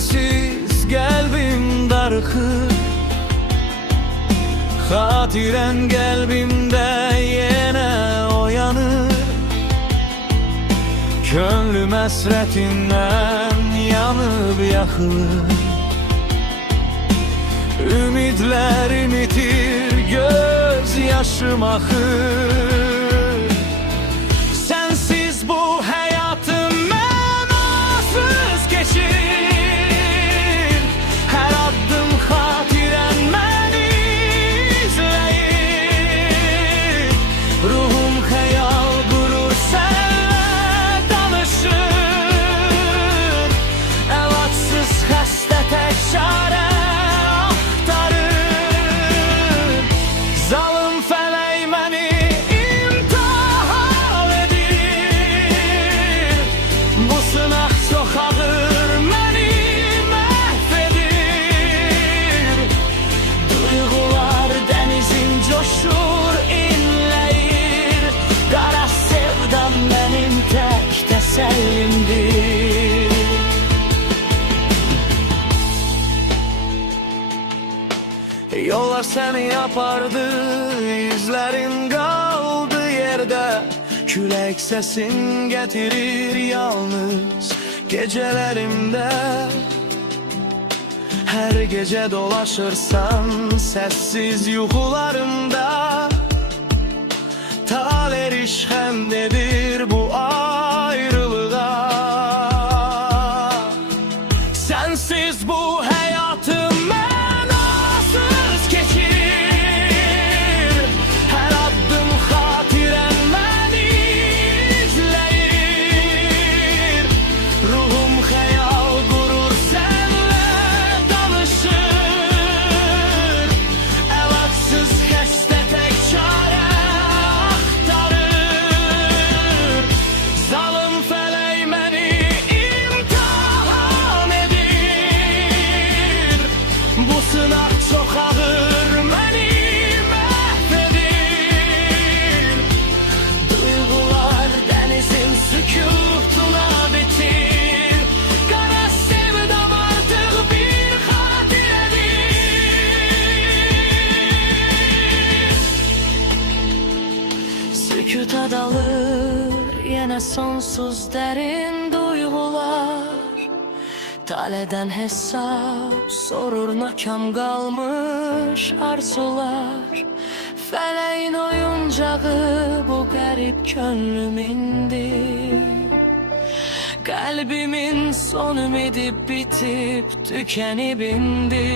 sensiz kalbim darıxır. Xatirən qəlbimdə yenə oyanır. Könlüm həsrətindən yanıb yaxılır. Ümidlərim itir, göz yaşım axır. Sensiz bu həyatım mənasız keçir. Hər addım xatirən məni izləyir. Ruhum xəyal qurur, sənlə danışır. Əlacsız xəstə tək çarə axtarır. Zalım fələk məni imtahan edir. Bu sınaq çox ağır, məni məhv edir. Duyğular dənizin coşur, inləyir. Qara sevdam mənim tək təsəllimdir. Yollar səni apardı, izlərin qaldı yerdə. Külək səsin gətirir yalnız gecələrimdə. Hər gecə dolaşırsan səssiz yuxularımda. Taler işğənd edir bu ayrılığa. Sensiz bu həyatım mənasız keçir. Hər addım xatirən məni izləyir. Ruhum xəyal qurur, sənlə danışır. Əlacsız xəstə tək çarə axtarır. Zalım fələk məni imtahan edir. Bu sınaq çox ağır, məni məhv edir. Duyğular dənizin sükutuna bitir. Qara sevdam artıq bir xatirədir. Sükuta dalır yenə sonsuz dərin duyğular. Taleden hesap sorur, nakam qalmış arzular. Fələyin oyuncağı bu qərib könlümündir. Qəlbimin son ümidi bitib tükənib indi.